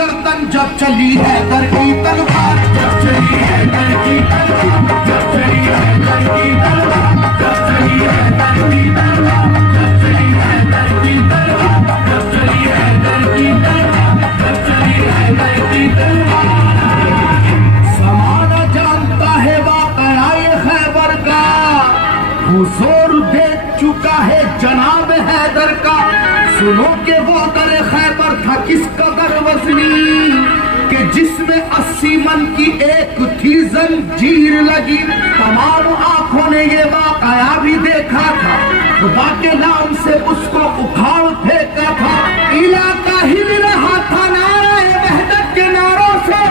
गर्दन जब चली हैदर की तलवार, जब चली हैदर की तलवार, जब चली हैदर की तलवार, जब चली हैदर की तलवार, जब चली हैदर की तलवार, जब चली हैदर की तलवार, जब चली हैदर की तलवार। ज़माना जानता है वाक़या ये खैबर का, हुजूर देख चुका है जनाब हैदर का। सुनो के वो दर खैबर था किस कदर वज़नी, कि जिसमें 80 मन की एक थी जंजीर लगी। तमाम आंखों ने ये वाक़या भी देखा था, खुदा के नाम से उसको उखाड़ फेंका था। इलाका हिल रहा था नारे वहदत के नारों से,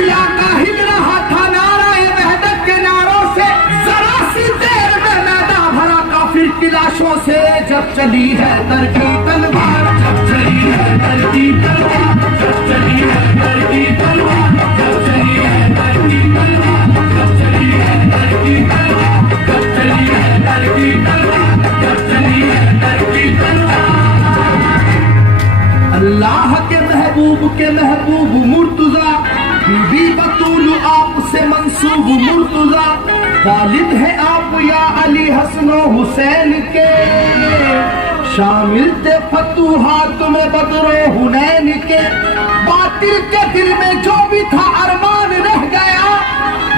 इलाका हिल रहा था नारे वहदत के नारों से। जरा सी देर में मैदान भरा काफिर की लाशों से। जब चली हैदर की तलवार, जब चली हैदर की तलवार, जब चली हैदर की तलवार, जब चली हैदर की तलवार, जब चली हैदर की तलवार, जब चली हैदर की तलवार, जब चली हैदर की तलवार। अल्लाह के महबूब मुर्तजा, बीबी बतूल आपसे मंसूब मुर्तजा। वालिद है आप या अली हसन हुसैन के, शामिल थे फतूहात में बदरो हुनैन के। बातिल के दिल में जो भी था अरमान रह गया,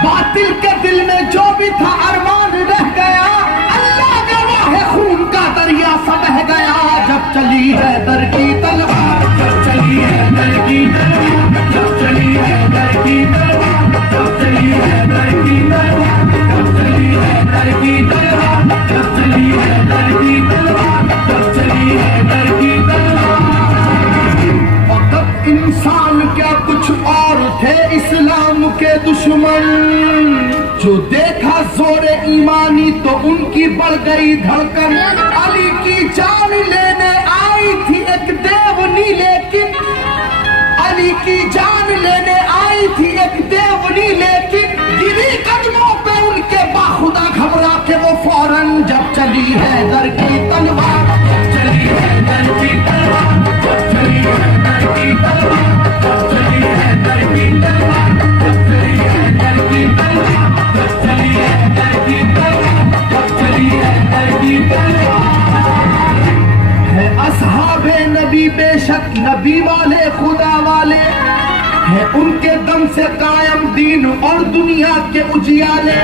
बातिल के दिल में जो भी था अरमान रह गया। अल्लाह गवाह है खून का दरिया सा बह गया। जब चली हैदर की तलवार, जब चली हैदर की तलवार, जब चली हैदर की तलवार, जब चली हैदर की तलवार, जब चली हैदर की तलवार, जब चली हैदर की तलवार, जब चली हैदर की तलवार। वक़्त इंसान क्या कुछ और थे इस्लाम के दुश्मन, जो देखा जोरे ईमानी तो उनकी बढ़ गई धड़कन। अली की जान लेने आई थी एक देवनी, लेकिन अली की जान लेने आई थी एक देवनी, लेकिन गिरी कदमों पे उनके बाखुदा घबरा के वो फौरन। जब चली हैदर की तलवार, जब चली हैदर की तलवार, जब चली हैदर की तलवार, जब चली हैदर की तलवार, जब चली हैदर की तलवार, जब चली हैदर की तलवार, जब चली हैदर की तलवार। है असहाबे नबी बेशक नबी वाले खुदा वाले, है उनके दम से कायम दीन और दुनिया के उजियाले।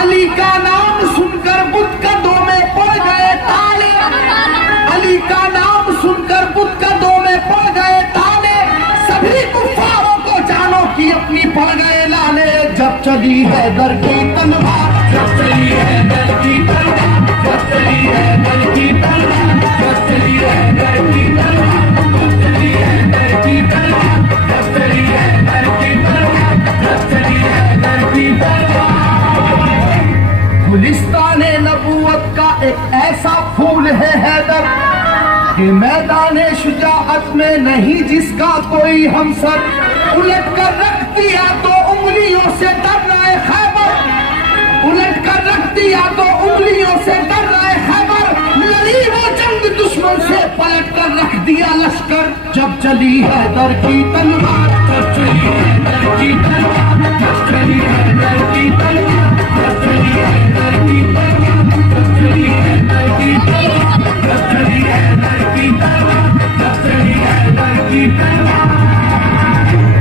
अली का नाम सुनकर बुत कदों में पड़ गए ताले, अली का नाम सुनकर बुत कदों में पड़ गए ताले। सभी कुफ्फारों को जानो कि अपनी पड़ गए लाले। जब चली हैदर की तलवार, जब चली हैदर की तलवार, जब चली हैदर की तलवार, जब चली हैदर की तलवार, जब चली हैदर की तलवार, जब चली हैदर की तलवार, जब चली हैदर की तलवार। गुलिस्ताने नबूवत का एक ऐसा फूल है हैदर, कि मैदाने शुजाअत में नहीं जिसका कोई हमसर। उलट कर रख दिया तो उंगलियों से डर रहे खैबर, उलट कर रख दिया तो उंगलियों से डर रहे खैबर। लड़ी वो जंग दुश्मन से, पलट कर रख दिया लश्कर। जब चली हैदर की तलवार, जब चली हैदर की तलवार, जब चली हैदर की तलवार, जब चली हैदर की तलवार, जब चली हैदर की तलवार, जब चली हैदर की तलवार, जब चली हैदर की तलवार।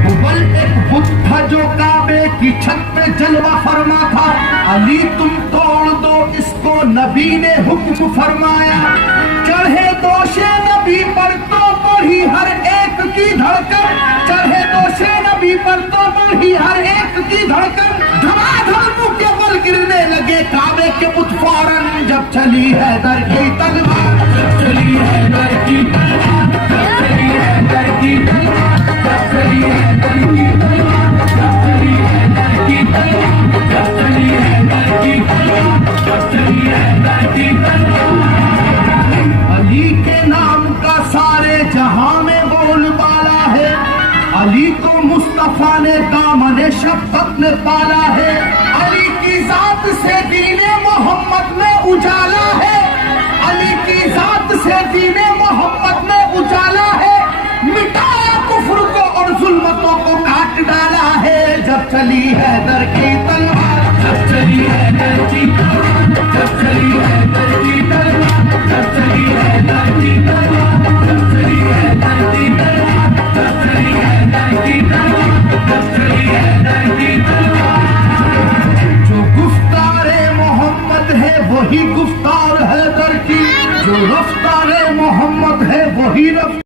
हुबल एक बुत था जो काबे की छत पे जलवा फरमा था। अली तुम तोड़ दो इसको, नबी ने हुक्म फरमाया। चढ़े दोषे नबी पर तो बढ़ी हर एक की धड़कन, चढ़े दोषे नबी पर तो बढ़ी हर एक की धड़कन। धमाधम मुँह के बल गिरने लगे काबे के बुत फौरन। जब चली हैदर की तलवार, जब चली हैदर की तलवार, जब चली हैदर की तलवार, जब चली हैदर की तलवार, जब चली हैदर की तलवार, जब चली हैदर की तलवार, जब चली हैदर की तलवार। अली के नाम का सारे जहां में बोलबाला है, अली को मुस्तफा ने दामने शफ़क़त में पाला है। अली की जात से दीने मोहम्मद में उजाला है, अली की जात से दीने मोहम्मद में उजाला है। मिटाया कुफ्र को और चली हैदर की तलवार, जब चली हैदर की तलवार, जब चली हैदर की तलवार, जब चली हैदर की तलवार, जब चली हैदर की तलवार, जब चली हैदर की तलवार, जब चली हैदर की तलवार। जो गुफ्तारे मोहम्मद है वही गुफ्तार हैदर की, जो रफ्तारे मोहम्मद है वही रफ्तार